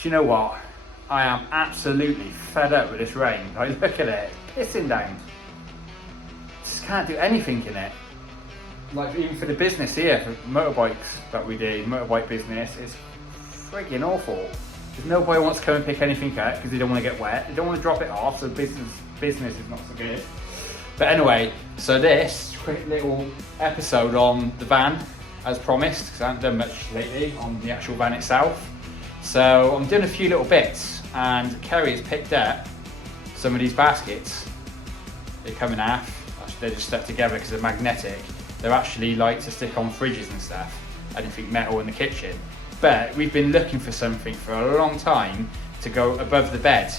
Do you know what? I am absolutely fed up with this rain. Like, look at it, it's pissing down. Just can't do anything in it. Like, even for the business here, for motorbikes that we do, motorbike business, it's frigging awful. Because nobody wants to come and pick anything up because they don't want to get wet. They don't want to drop it off, so business is not so good. But anyway, so this quick little episode on the van, as promised, because I haven't done much lately on the actual van itself. So I'm doing a few little bits, and Kerry has picked up some of these baskets. They come in half. They're just stuck together because they're magnetic. They're actually like to stick on fridges and stuff. Anything metal in the kitchen. But we've been looking for something for a long time to go above the bed.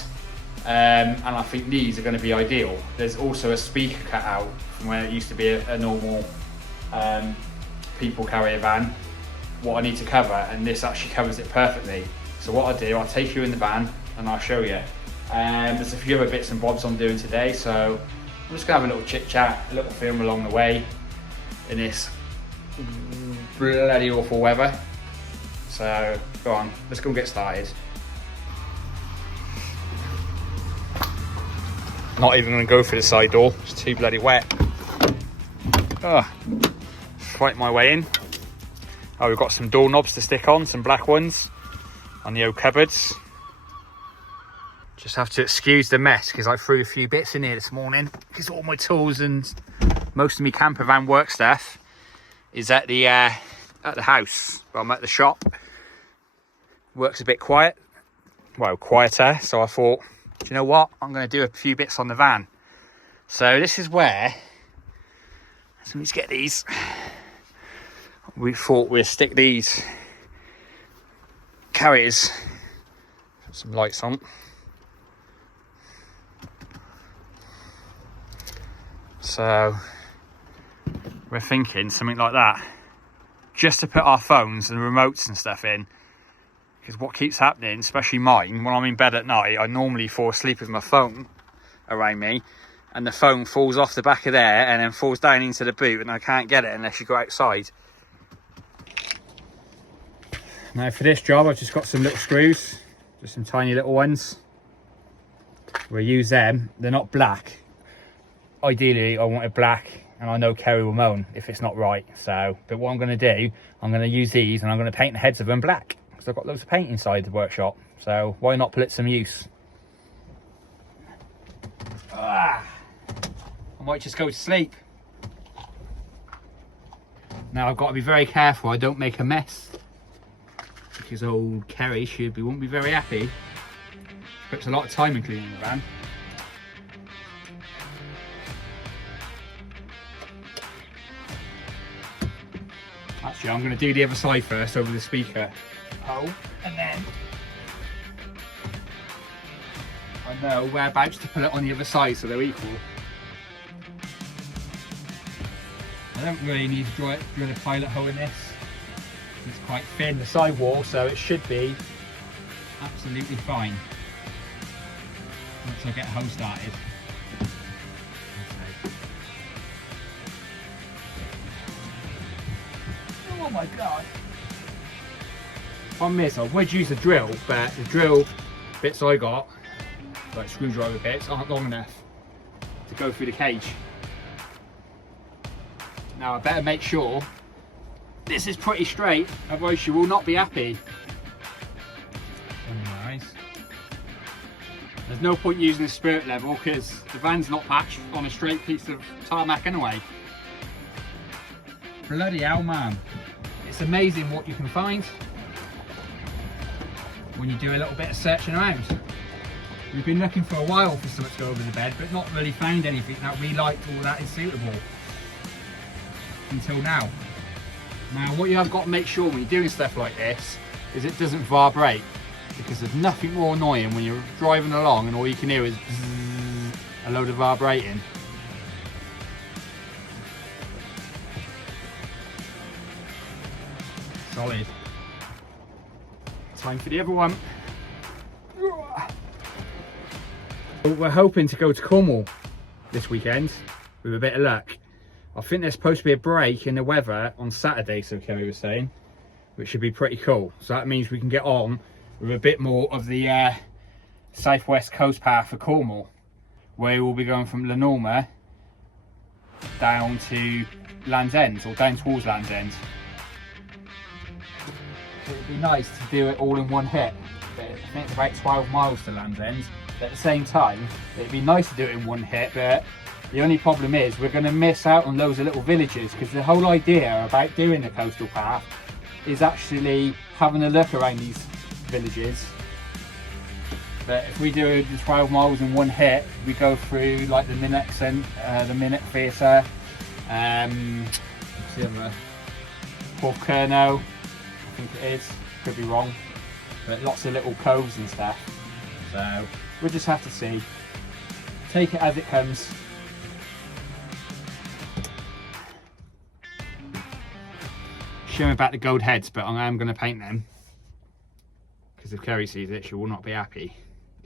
And I think these are going to be ideal. There's also a speaker cut out from where it used to be a normal people carrier van. What I need to cover, and this actually covers it perfectly. So what I'll do, I'll take you in the van and I'll show you. There's a few other bits and bobs I'm doing today, so I'm just gonna have a little chit chat, a little film along the way in this bloody awful weather. So go on, let's go and get started. Not even gonna go for the side door, it's too bloody wet. Oh, fight my way in. Oh, we've got some doorknobs to stick on, some black ones on the old cupboards. Just have to excuse the mess because I threw a few bits in here this morning because all my tools and most of my camper van work stuff is at the house. Well, I'm at the shop. Works a bit quiet, well, quieter. So I thought, do you know what? I'm going to do a few bits on the van. So this is where, so let's get these. We thought we'd stick these carriers, put some lights on. So we're thinking something like that, just to put our phones and remotes and stuff in. Because what keeps happening, especially mine, when I'm in bed at night, I normally fall asleep with my phone around me, and the phone falls off the back of there and then falls down into the boot, and I can't get it unless you go outside. Now for this job, I've just got some little screws, just some tiny little ones. We'll use them. They're not black. Ideally, I want it black, and I know Kerry will moan if it's not right. So, but what I'm going to do, I'm going to use these, and I'm going to paint the heads of them black because I've got loads of paint inside the workshop. So why not put it to some use? I might just go to sleep. Now I've got to be very careful I don't make a mess, because old Kerry won't be very happy. Puts a lot of time in cleaning the van. Actually, I'm going to do the other side first over the speaker. Oh, and then I know whereabouts to put it on the other side so they're equal. I don't really need to drill a pilot hole in this. It's quite thin, the side wall, so it should be absolutely fine once I get a hole started. Okay. Oh my god! Problem is, I would use a drill, but the drill bits I got, like screwdriver bits, aren't long enough to go through the cage. Now I better make sure this is pretty straight, otherwise you will not be happy. Anyways, there's no point using a spirit level because the van's not patched on a straight piece of tarmac anyway. Bloody hell, man. It's amazing what you can find when you do a little bit of searching around. We've been looking for a while for something to go over the bed, but not really found anything that we liked or that is suitable until now. Now what you have got to make sure when you're doing stuff like this is it doesn't vibrate, because there's nothing more annoying when you're driving along and all you can hear is a load of vibrating. Solid. Time for the other one. We're hoping to go to Cornwall this weekend with a bit of luck. I think there's supposed to be a break in the weather on Saturday, so Kerry was saying, which should be pretty cool. So that means we can get on with a bit more of the southwest coast path for Cornwall, where we'll be going from Lenormand down to Land's End, or down towards Land's End. It would be nice to do it all in one hit, but I think it's about 12 miles to Land's End. But at the same time, it'd be nice to do it in one hit, but the only problem is we're going to miss out on loads of little villages, because the whole idea about doing the coastal path is actually having a look around these villages. But if we do the 12 miles in one hit, we go through like the Minnock Theatre, what's the other? Porkerno, I think it is, could be wrong, but lots of little coves and stuff. So we'll just have to see, take it as it comes. Showing about the gold heads, but I am going to paint them, because if Kerry sees it, she will not be happy.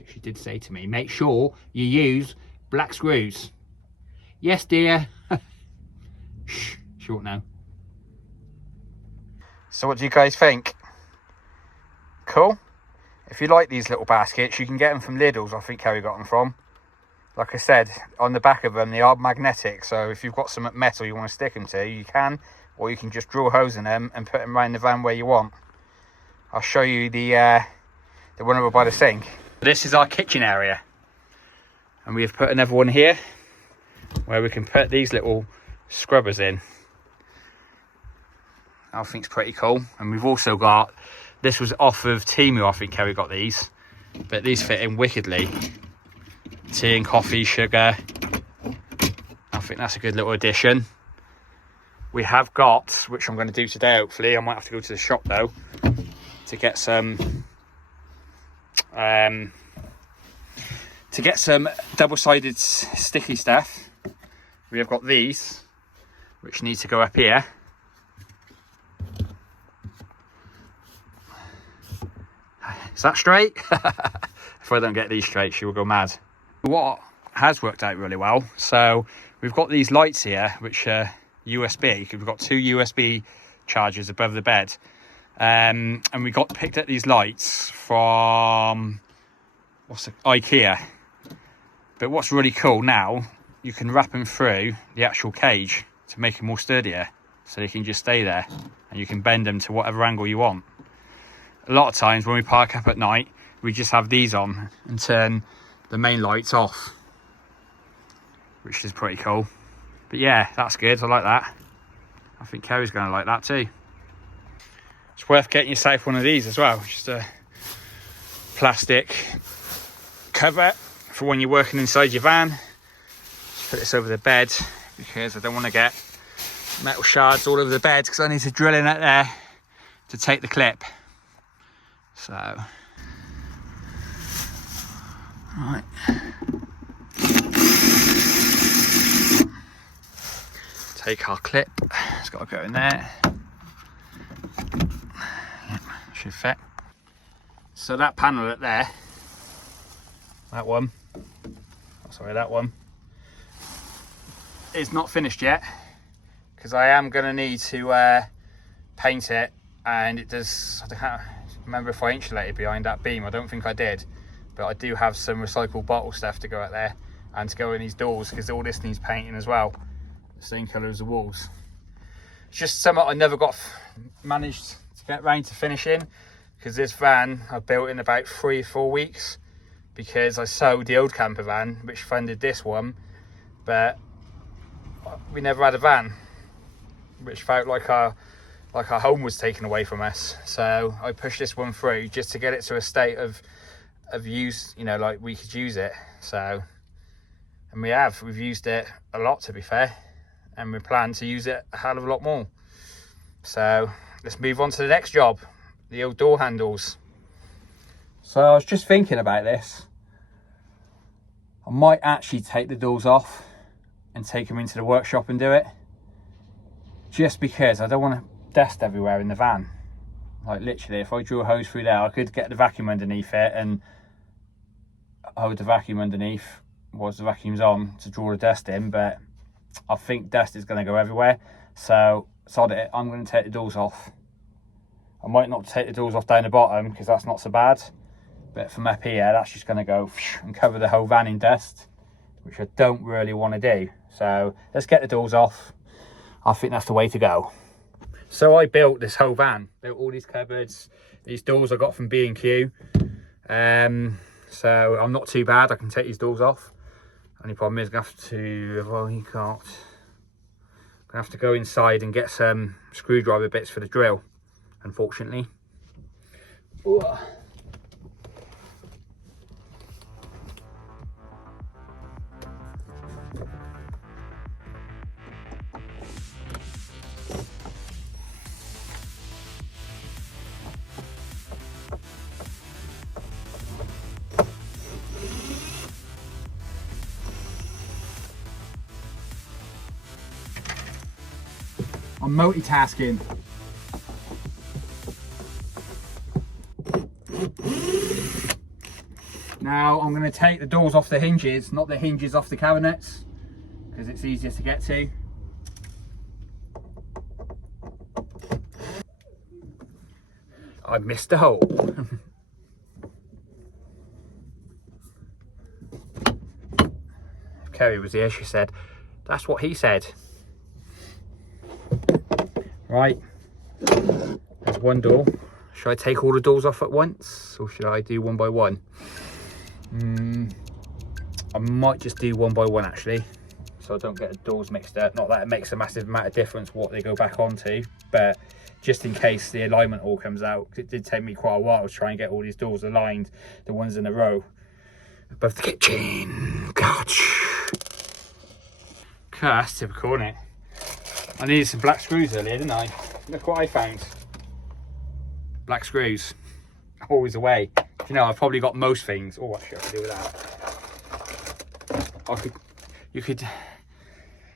She did say to me, make sure you use black screws. Yes, dear. Shh, short now. So what do you guys think? Cool? If you like these little baskets, you can get them from Lidl's. I think Kerry got them from. Like I said, on the back of them, they are magnetic. So if you've got some metal you want to stick them to, you can. Or you can just drill holes in them and put them around the van where you want. I'll show you the one over by the sink. This is our kitchen area, and we have put another one here where we can put these little scrubbers in. I think it's pretty cool. And we've also got, this was off of Temu, I think Kerry got these, but these fit in wickedly. Tea and coffee, sugar. I think that's a good little addition. We have got, which I'm going to do today hopefully, I might have to go to the shop though, to get some double-sided sticky stuff. We have got these, which need to go up here. Is that straight? If I don't get these straight, she will go mad. What has worked out really well, so we've got these lights here, which are USB, because we've got 2 USB chargers above the bed. And we picked up these lights from IKEA. But what's really cool now, you can wrap them through the actual cage to make them more sturdier, so they can just stay there, and you can bend them to whatever angle you want. A lot of times when we park up at night, we just have these on and turn the main lights off, which is pretty cool. But yeah, that's good, I like that. I think Kerry's going to like that too. It's worth getting yourself one of these as well, just a plastic cover for when you're working inside your van. Just put this over the bed, because I don't want to get metal shards all over the bed, because I need to drill in it there to take the clip. So, right. Take our clip, it's got to go in there. Yep, should fit. So that panel up there, that one, is not finished yet, because I am going to need to paint it, and it does, I can't remember if I insulated behind that beam. I don't think I did, but I do have some recycled bottle stuff to go out there and to go in these doors, because all this needs painting as well, the same colour as the walls. It's just something I never managed to get round to finishing, because this van I built in about 3 or 4 weeks, because I sold the old camper van which funded this one, but we never had a van, which felt like our home was taken away from us. So I pushed this one through just to get it to a state of use, you know, like we could use it. So, and we've used it a lot, to be fair, and we plan to use it a hell of a lot more. So let's move on to the next job, the old door handles. So I was just thinking about this. I might actually take the doors off and take them into the workshop and do it, just because I don't want to dust everywhere in the van. Like literally, if I drew a hose through there, I could get the vacuum underneath it and hold the vacuum underneath whilst the vacuum's on to draw the dust in, but I think dust is going to go everywhere. So sod it, I'm going to take the doors off. I might not take the doors off down the bottom because that's not so bad. But from up here, that's just going to go and cover the whole van in dust, which I don't really want to do. So let's get the doors off. I think that's the way to go. So I built this whole van, built all these cupboards, these doors I got from B&Q. So I'm not too bad, I can take these doors off. Only problem is I'm going to have to, well, you can't. I'm going to have to go inside and get some screwdriver bits for the drill, unfortunately. Ooh. I'm multitasking. Now I'm going to take the doors off the hinges, not the hinges off the cabinets, because it's easier to get to. I missed a hole. If Kerry was here, she said, that's what he said. Right, there's one door. Should I take all the doors off at once, or should I do one by one? I might just do one by one actually, so I don't get the doors mixed up. Not that it makes a massive amount of difference what they go back onto, but just in case the alignment all comes out, it did take me quite a while to try and get all these doors aligned, the ones in a row above the kitchen. Gosh, that's typical, isn't it? I needed some black screws earlier, didn't I? Look what I found. Black screws. Always away. You know, I've probably got most things. Oh, what should I do with that?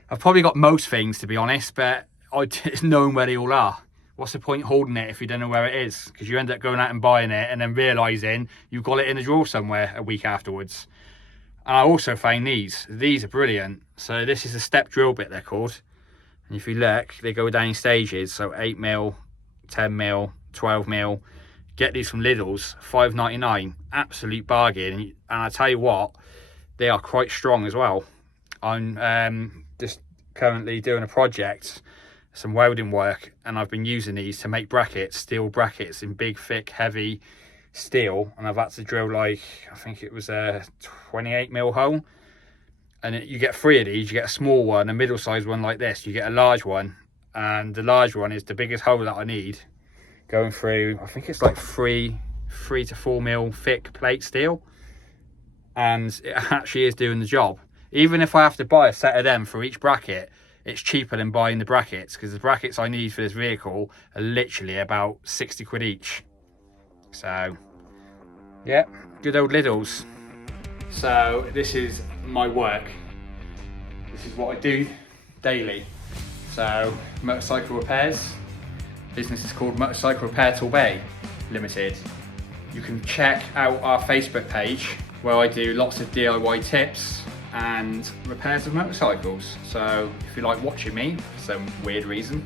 I've probably got most things, to be honest, but I just knowing where they all are. What's the point holding it if you don't know where it is? Because you end up going out and buying it and then realising you've got it in a drawer somewhere a week afterwards. And I also found these. These are brilliant. So this is a step drill bit, they're called. And if you look, they go down in stages, so 8mm, 10mm, 12mm. Get these from Lidl's, $5.99, absolute bargain. And I tell you what, they are quite strong as well. I'm just currently doing a project, some welding work, and I've been using these to make brackets, steel brackets in big, thick, heavy steel. And I've had to drill like, I think it was a 28mm hole. And you get 3 of these. You get a small one, a middle-sized one like this. You get a large one, and the large one is the biggest hole that I need. Going through, I think it's like 3 to 4mm thick plate steel, and it actually is doing the job. Even if I have to buy a set of them for each bracket, it's cheaper than buying the brackets, because the brackets I need for this vehicle are literally about 60 quid each. So, yeah, good old Lidl's. So this is my work. This is what I do daily. So motorcycle repairs. Business is called Motorcycle Repair Torbay Limited. You can check out our Facebook page where I do lots of DIY tips and repairs of motorcycles. So if you like watching me for some weird reason,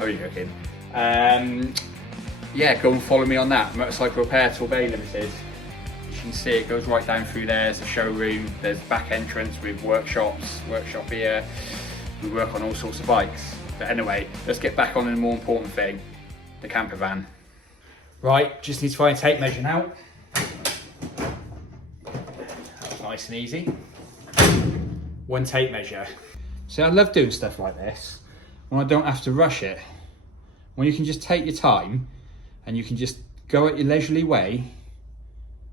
oh, you're joking. Yeah, go and follow me on that, Motorcycle Repair Torbay Limited. You can see it goes right down through there. There's a showroom, there's back entrance with workshops, workshop here. We work on all sorts of bikes. But anyway, let's get back on to the more important thing, the camper van. Right, just need to find a tape measure now. That was nice and easy. 1 tape measure. See, I love doing stuff like this when I don't have to rush it. When you can just take your time and you can just go at your leisurely way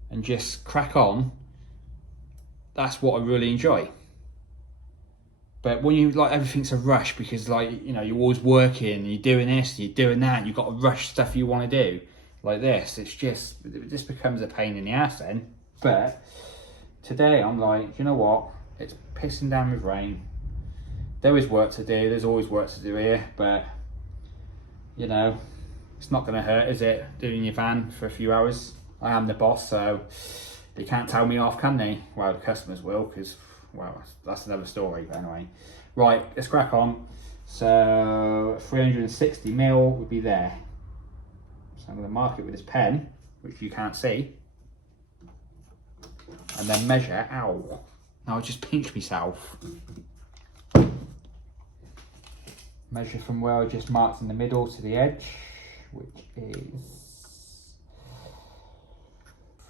and just crack on, that's what I really enjoy. But when you, like, everything's a rush because, like, you know, you're always working and you're doing this and you're doing that and you've got to rush stuff you want to do like this, it just becomes a pain in the ass then. But today I'm like, you know what, it's pissing down with rain, there is work to do, there's always work to do here, but you know, it's not going to hurt, is it, doing your van for a few hours? I am the boss, so they can't tell me off, can they? Well, the customers will, because, well, that's another story, but anyway. Right, let's crack on. So 360mm would be there. So I'm going to mark it with this pen, which you can't see, and then measure. Ow! Now I just pinched myself. Measure from where I just marked in the middle to the edge, which is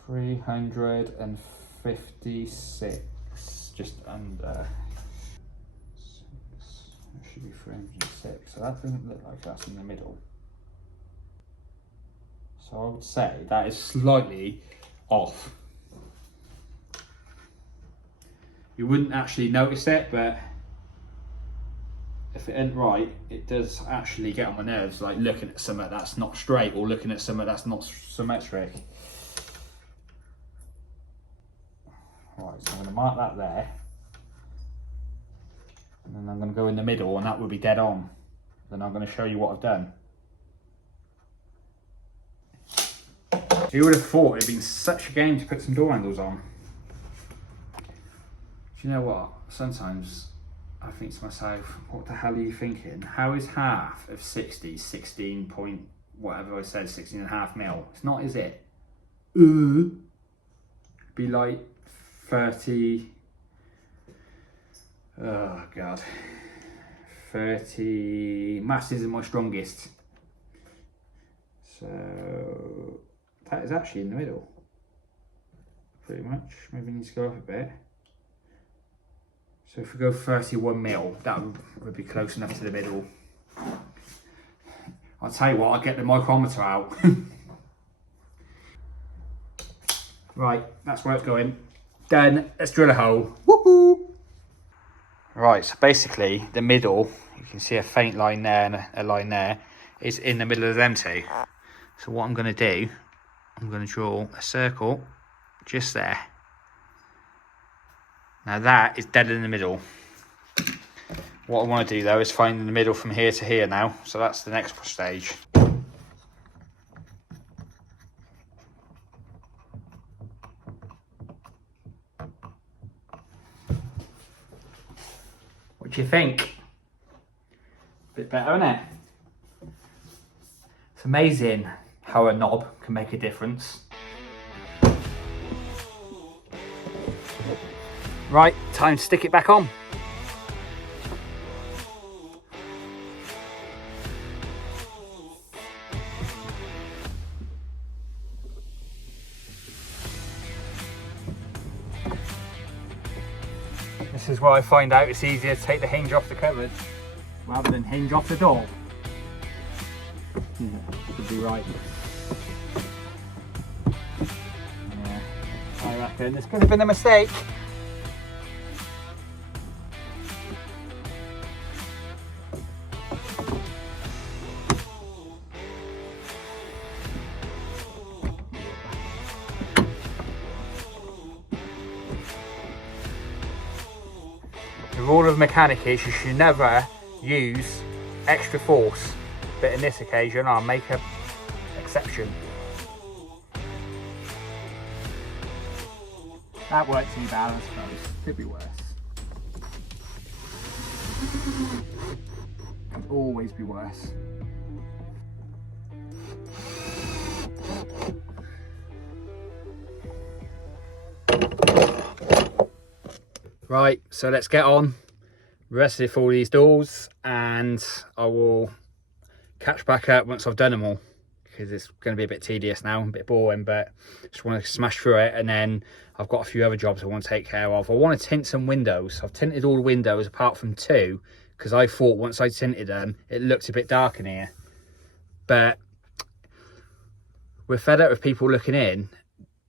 356, just under 6. It should be 306, so that doesn't look like that's in the middle. So I would say that is slightly off. You wouldn't actually notice it, but if it ain't right, it does actually get on my nerves, like looking at something that's not straight or looking at something that's not symmetric. Right, so I'm going to mark that there. And then I'm going to go in the middle, and that will be dead on. Then I'm going to show you what I've done. Who would have thought it'd been such a game to put some door handles on? Do you know what? Sometimes I think to myself, what the hell are you thinking? How is half of 60 16 point whatever I said, 16 and a half mil? It's not, is it? Be like 30. Oh God. 30. Maths isn't my strongest. So that is actually in the middle. Pretty much. Maybe need to go up a bit. So if we go 31 mil, that would be close enough to the middle. I'll tell you what, I'll get the micrometer out. Right, that's where it's going. Done. Let's drill a hole. Woohoo! Right, so basically the middle, you can see a faint line there and a line there, is in the middle of them two. So what I'm going to do, I'm going to draw a circle just there. Now that is dead in the middle. What I want to do though is find the middle from here to here now. So that's the next stage. What do you think? Bit better, isn't it? It's amazing how a knob can make a difference. Right, time to stick it back on. This is where I find out it's easier to take the hinge off the cupboard rather than hinge off the door. Could be right. Yeah, I reckon this could have been a mistake. The rule of mechanic is you should never use extra force, but in this occasion I'll make an exception. That worked too bad, I suppose. Could be worse. Could always be worse. Right, so let's get on rest of all these doors, and I will catch back up once I've done them all, because it's going to be a bit tedious now, a bit boring, but just want to smash through it. And then I've got a few other jobs I want to take care of. I want to tint some windows. I've tinted all the windows apart from 2, because I thought once I tinted them it looked a bit dark in here, but we're fed up with people looking in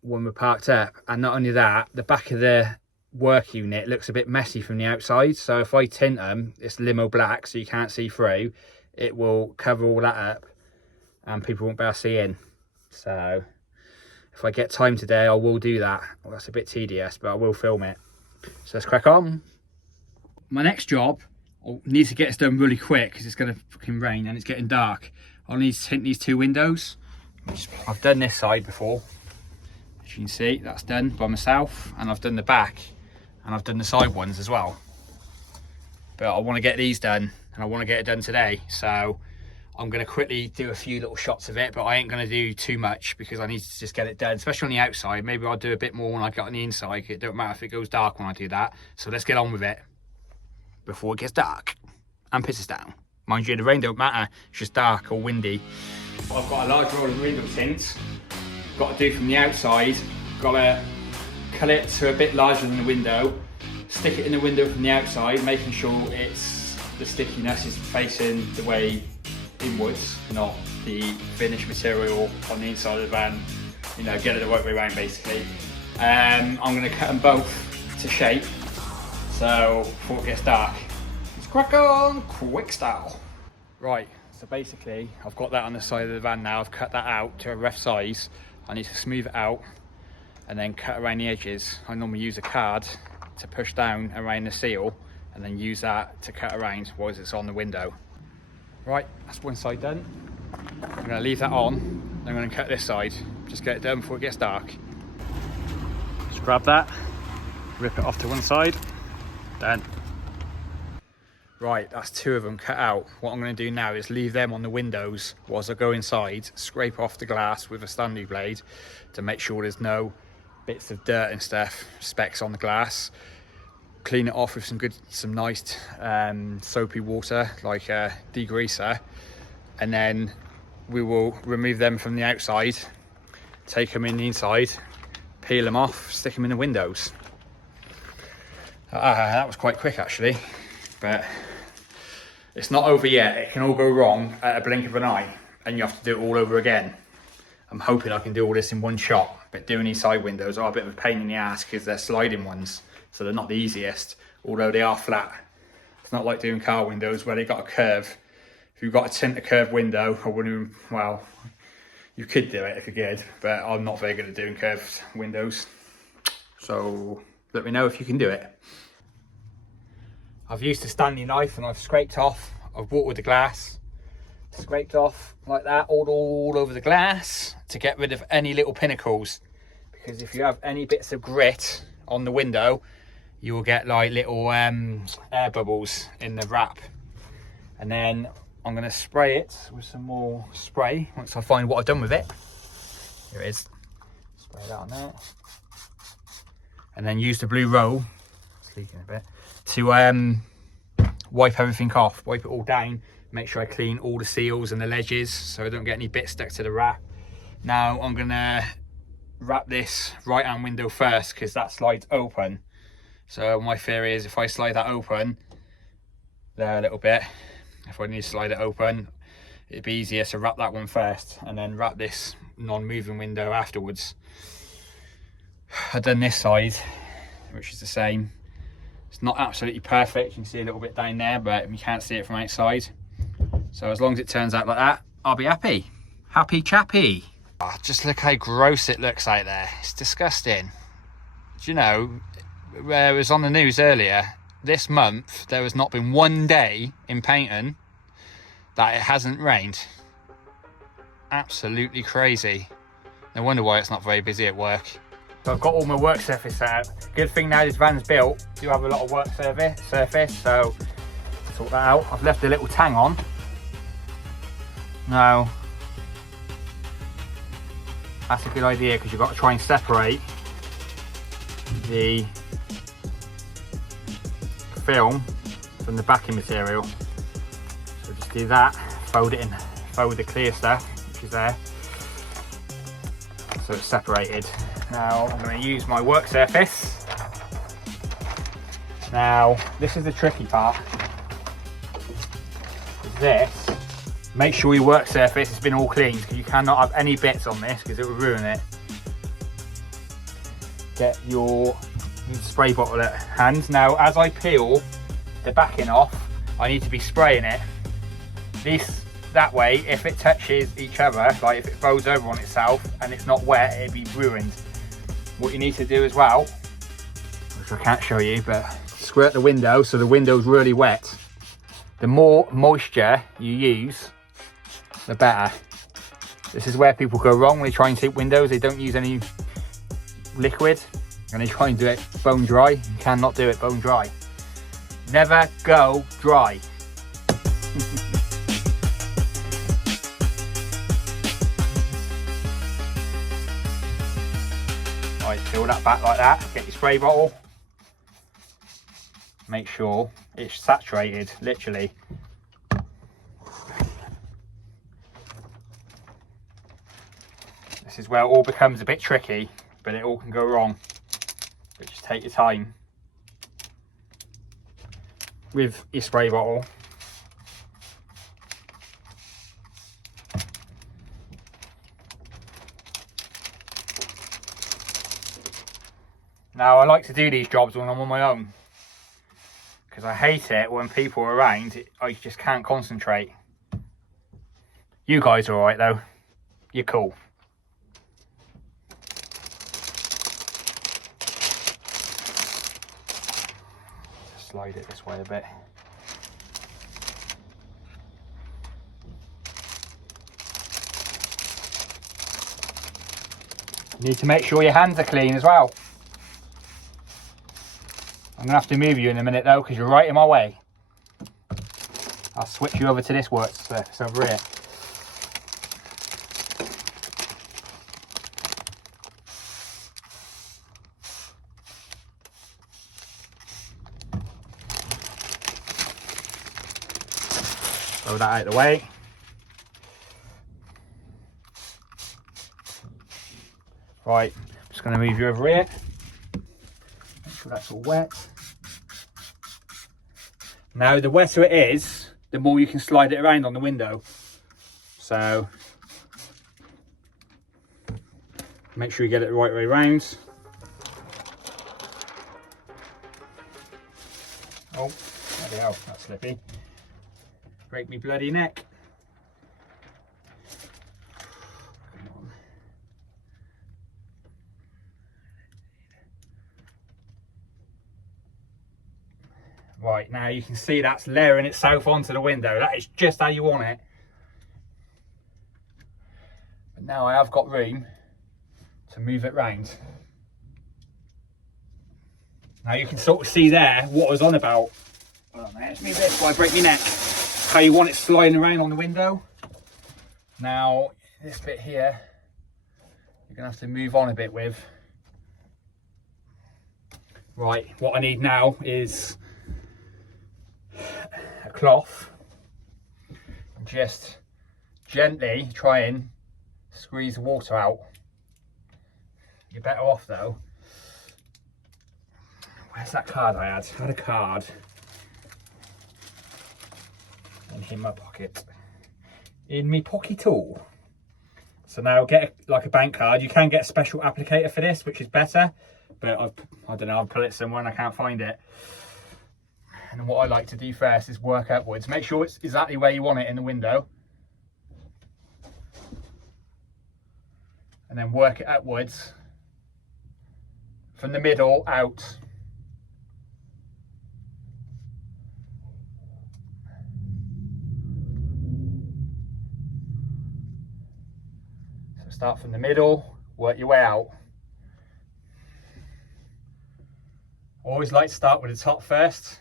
when we're parked up. And not only that, the back of the work unit looks a bit messy from the outside, so if I tint them, it's limo black so you can't see through, it will cover all that up and people won't be able to see in. So if I get time today I will do that. Well, that's a bit tedious, but I will film it. So let's crack on. My next job, I'll need to get this done really quick because it's going to fucking rain and it's getting dark. I'll need to tint these 2 windows. I've done this side before, as you can see, that's done by myself, and I've done the back and I've done the side ones as well. But I want to get these done, and I want to get it done today, so I'm going to quickly do a few little shots of it, but I ain't going to do too much because I need to just get it done, especially on the outside. Maybe I'll do a bit more when I get on the inside. It don't matter if it goes dark when I do that. So let's get on with it before it gets dark and pisses down. Mind you, the rain don't matter, it's just dark or windy. I've got a large roll of window tint. Got to do from the outside. Got to cut it to a bit larger than the window. Stick it in the window from the outside, making sure the stickiness is facing the way inwards, not the finished material on the inside of the van. You know, get it the right way around basically. I'm going to cut them both to shape, so before it gets dark, let's crack on quick style. Right, so basically I've got that on the side of the van now. I've cut that out to a rough size. I need to smooth it out and then cut around the edges. I normally use a card to push down around the seal and then use that to cut around whilst it's on the window. Right, that's one side done. I'm going to leave that on. I'm going to cut this side. Just get it done before it gets dark. Just grab that, rip it off to one side, done. Right, that's two of them cut out. What I'm going to do now is leave them on the windows whilst I go inside, scrape off the glass with a Stanley blade to make sure there's no bits of dirt and stuff, specks on the glass. Clean it off with some nice soapy water, like a degreaser, and then we will remove them from the outside, take them in the inside, peel them off, stick them in the windows. That was quite quick actually, but it's not over yet. It can all go wrong at a blink of an eye and you have to do it all over again. I'm hoping I can do all this in one shot, but doing these side windows are a bit of a pain in the ass because they're sliding ones, so they're not the easiest, although they are flat. It's not like doing car windows where they got a curve. If you've got a tint a curved window, I wouldn't even, well, you could do it if you could, but I'm not very good at doing curved windows. So let me know if you can do it. I've used a Stanley knife and I've scraped off, I've watered the glass, scraped off like that all over the glass to get rid of any little pinnacles, because if you have any bits of grit on the window, you will get like little air bubbles in the wrap. And then I'm going to spray it with some more spray once I find what I've done with it. Here it is. Spray that on there. And then use the blue roll, it's leaking a bit, to wipe everything off, wipe it all down, make sure I clean all the seals and the ledges so I don't get any bits stuck to the wrap. Now I'm going to wrap this right hand window first because that slides open. So my theory is if I slide that open there a little bit, if I need to slide it open, it'd be easier to wrap that one first and then wrap this non-moving window afterwards. I've done this side, which is the same. It's not absolutely perfect, you can see a little bit down there, but you can't see it from outside. So as long as it turns out like that, I'll be happy. Happy chappy. Oh, just look how gross it looks out there. It's disgusting. Do you know, it was on the news earlier, this month there has not been one day in Paynton that it hasn't rained. Absolutely crazy. No wonder why it's not very busy at work. So I've got all my work surface set up. Good thing now this van's built, do have a lot of work surface, so sort that out. I've left a little tang on. Now, that's a good idea because you've got to try and separate the film from the backing material. So just do that, fold it in, fold the clear stuff, which is there, so it's separated. Now I'm going to use my work surface. Now this is the tricky part. This, make sure your work surface has been all cleaned because you cannot have any bits on this because it will ruin it. Get your spray bottle at hand. Now as I peel the backing off, I need to be spraying it. That way, if it touches each other, like if it folds over on itself and it's not wet, it'd be ruined. What you need to do as well, which I can't show you, but squirt the window so the window's really wet. The more moisture you use, the better. This is where people go wrong when they try and tint windows. They don't use any liquid and they try and do it bone dry. You cannot do it bone dry. Never go dry. Right, fill that back like that. Get your spray bottle. Make sure it's saturated, literally. This is where it all becomes a bit tricky, but it all can go wrong. But just take your time with your spray bottle. Now I like to do these jobs when I'm on my own, because I hate it when people are around. I just can't concentrate. You guys are alright though, you're cool. Just slide it this way a bit. You need to make sure your hands are clean as well. I'm going to have to move you in a minute though, because you're right in my way. I'll switch you over to this work surface over here. Throw that out of the way. Right, I'm just going to move you over here. Make sure that's all wet. Now, the wetter it is, the more you can slide it around on the window. So, make sure you get it the right way around. Oh, bloody hell, that's slippy. Break me bloody neck. Right, now you can see that's layering itself onto the window. That is just how you want it. But now I have got room to move it round. Now you can sort of see there what I was on about. Oh, let's move this before I break my neck. How you want it sliding around on the window. Now, this bit here, you're going to have to move on a bit with. Right, what I need now is a cloth. Just gently try and squeeze the water out. You're better off though. Where's that card I had? I had a card. And in my pocket. In my pocket tool. So now get like a bank card. You can get a special applicator for this, which is better. But I don't know, I'll put it somewhere and I can't find it. And what I like to do first is work upwards. Make sure it's exactly where you want it in the window. And then work it upwards. From the middle out. So start from the middle, work your way out. Always like to start with the top first.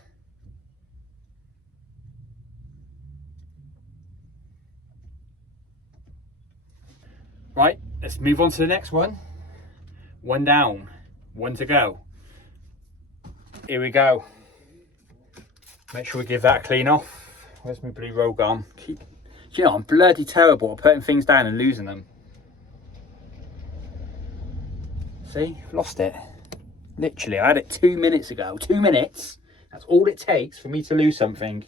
Right, let's move on to the next one. One down, one to go. Here we go. Make sure we give that a clean off. Where's my blue roll gone? Do you know, I'm bloody terrible at putting things down and losing them. See, lost it. Literally, I had it 2 minutes ago. 2 minutes. That's all it takes for me to lose something.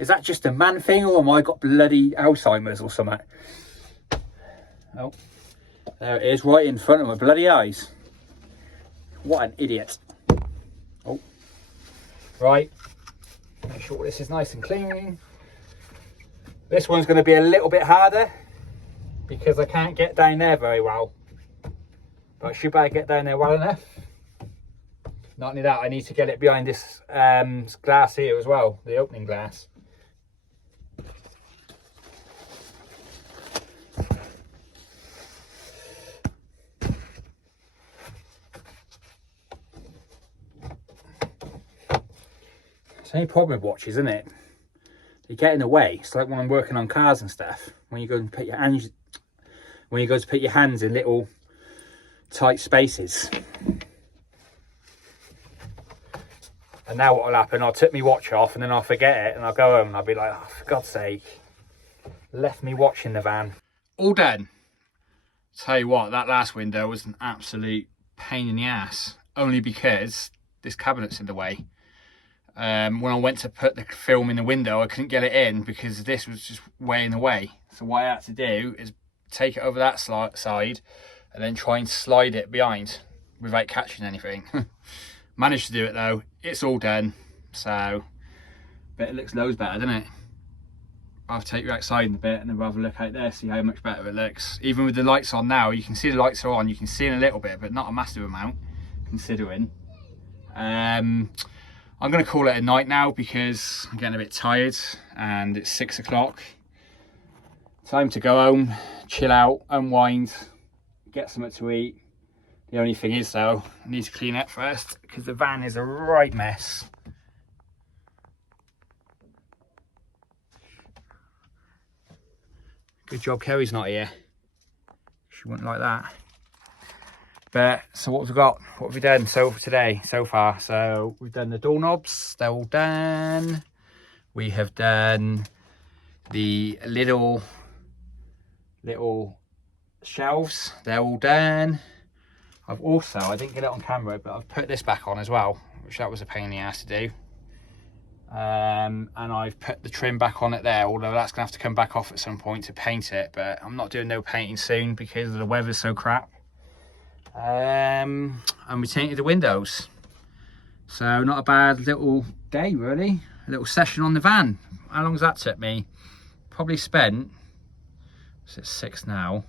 Is that just a man thing, or am I got bloody Alzheimer's or something? Oh, there it is, right in front of my bloody eyes. What an idiot. Oh, right. Make sure this is nice and clean. This one's going to be a little bit harder because I can't get down there very well. But I should be able to get down there well enough. Not only that, I need to get it behind this glass here as well, the opening glass. It's the only problem with watches, isn't it? They get in the way. It's like when I'm working on cars and stuff. When you go and put your hands, in little tight spaces. And now what will happen, I'll take my watch off and then I'll forget it and I'll go home and I'll be like, oh, for God's sake, left me watch in the van. All done. Tell you what, that last window was an absolute pain in the ass, only because this cabinet's in the way. When I went to put the film in the window, I couldn't get it in because this was just way in the way. So what I had to do is take it over that side and then try and slide it behind without catching anything. Managed to do it though. It's all done. So, but it looks loads better, doesn't it? I'll take you outside in a bit and then we'll have a look out there, see how much better it looks. Even with the lights on now, you can see the lights are on. You can see in a little bit, but not a massive amount, considering. I'm going to call it a night now because I'm getting a bit tired and it's 6 o'clock. Time to go home, chill out, unwind, get something to eat. The only thing is though, I need to clean it first because the van is a right mess. Good job Kerry's not here. She wouldn't like that. But, so what have we got? What have we done so far? So we've done the doorknobs, they're all done. We have done the little shelves, they're all done. I've also, I didn't get it on camera, but I've put this back on as well, which that was a pain in the ass to do. And I've put the trim back on it there, although that's gonna have to come back off at some point to paint it, but I'm not doing no painting soon because the weather's so crap. And we painted the windows, so not a bad little day really, a little session on the van. How long has that took me? Probably spent, so it's 6 now,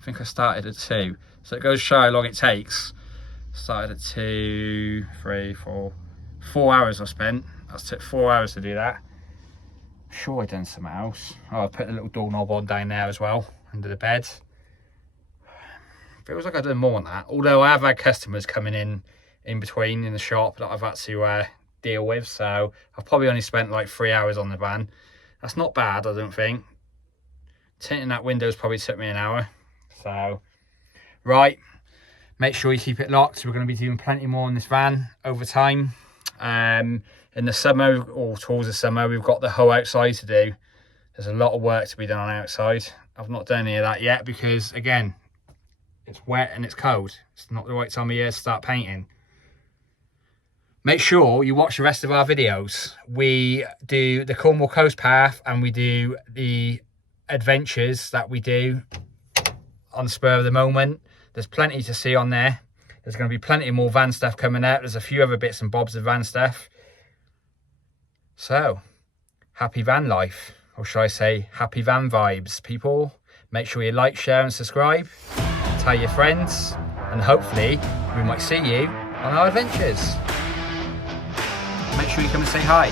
I think I started at 2, so it goes to show how long it takes. Started at 2, 3, 4 hours I spent. That took 4 hours to do that. I'm sure I done something else. Oh, I put a little doorknob on down there as well, under the bed. Feels like I've done more than that. Although I have had customers coming in between in the shop that I've had to deal with. So I've probably only spent like 3 hours on the van. That's not bad, I don't think. Tinting that window's probably took me an hour. So, right. Make sure you keep it locked. We're going to be doing plenty more in this van over time. In the summer, or towards the summer, we've got the whole outside to do. There's a lot of work to be done outside. I've not done any of that yet because, again, it's wet and it's cold. It's not the right time of year to start painting. Make sure you watch the rest of our videos. We do the Cornwall Coast Path and we do the adventures that we do on the spur of the moment. There's plenty to see on there. There's going to be plenty more van stuff coming out. There's a few other bits and bobs of van stuff. So, happy van life. Or should I say, happy van vibes, people. Make sure you like, share and subscribe. Tell your friends. And hopefully, we might see you on our adventures. Make sure you come and say hi.